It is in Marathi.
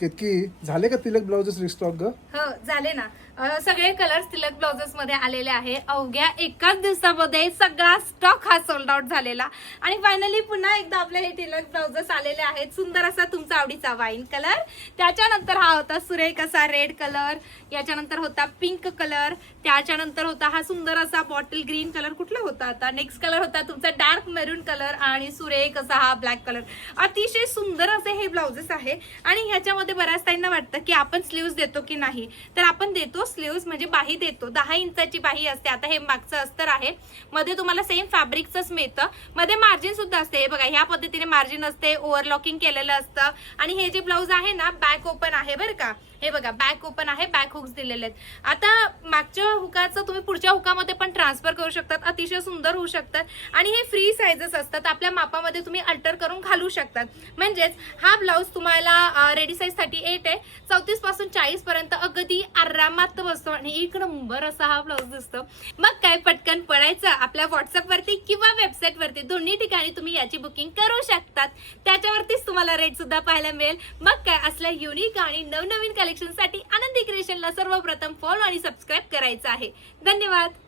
केतकी झाले का तिलक ब्लाउजेस रिस्टॉक ग? हो झाले ना. सगळे कलर्स तिलक ब्लाउजेस मध्ये आलेले आहे. अवघ्या एकाच दिवसामध्ये सगळा स्टॉक हा सोल्ड आउट झालेला आणि फायनली पुन्हा एकदा आपले हे तिलक ब्लाउजेस आलेले आहेत. सुंदर असा तुमचा आवडीचा वाईन कलर, त्याच्यानंतर हा होता सुरेख असा रेड कलर, याच्यानंतर होता पिंक कलर, त्याच्यानंतर होता हा सुंदर असा बॉटल ग्रीन कलर. कुठला होता आता नेक्स्ट कलर होता तुमचा डार्क मेरून कलर आणि सुरेख असा हा ब्लॅक कलर. अतिशय सुंदर असे हे ब्लाउजेस आहे आणि ह्याच्यामध्ये बऱ्याच ताईंना वाटतं की आपण स्लीव्स देतो की नाही, तर आपण देतो स्लीव्स, म्हणजे बाही देतो. 10 इंचाची बाही असते. आता हे मागचं अस्तर आहे, मध्ये तुम्हाला सेम फॅब्रिकच मिळतं, मध्ये मार्जिन सुद्धा असते. हे बघा ह्या पद्धतीने मार्जिन असते, ओव्हरलॉकिंग केलेलं असतं आणि हे जे ब्लाउज आहे ना बॅक ओपन आहे बरं का. हे बघा बॅक ओपन आहे, बॅक हुक्स दिलेले आहेत. आता मागच्या हुकाचं तुम्ही पुढच्या हुकामध्ये पण ट्रान्सफर करू शकतात, अतिशय सुंदर होऊ शकतात आणि हे फ्री साइजेस असतात. आपल्या मापामध्ये तुम्ही अल्टर करून घालू शकतात. म्हणजेच हा ब्लाउज तुम्हाला रेडी साईज 38 आहे, 34 पासून 40 पर्यंत अगदी आरामात बसतो आणि एक नंबर असा हा ब्लाउज दिसतो. मग काय पटकन पडायचं आपल्या व्हॉट्सअप वरती किंवा वेबसाईट वरती, दोन्ही ठिकाणी तुम्ही याची बुकिंग करू शकतात. त्याच्यावरतीच तुम्हाला रेट सुद्धा पाहायला मिळेल. मग काय असल्या युनिक आणि नवनवीन कलेक्शन साठी आनंदी क्रिएशनला सर्वप्रथम फॉलो आणि सबस्क्राईब करायचं आहे. धन्यवाद.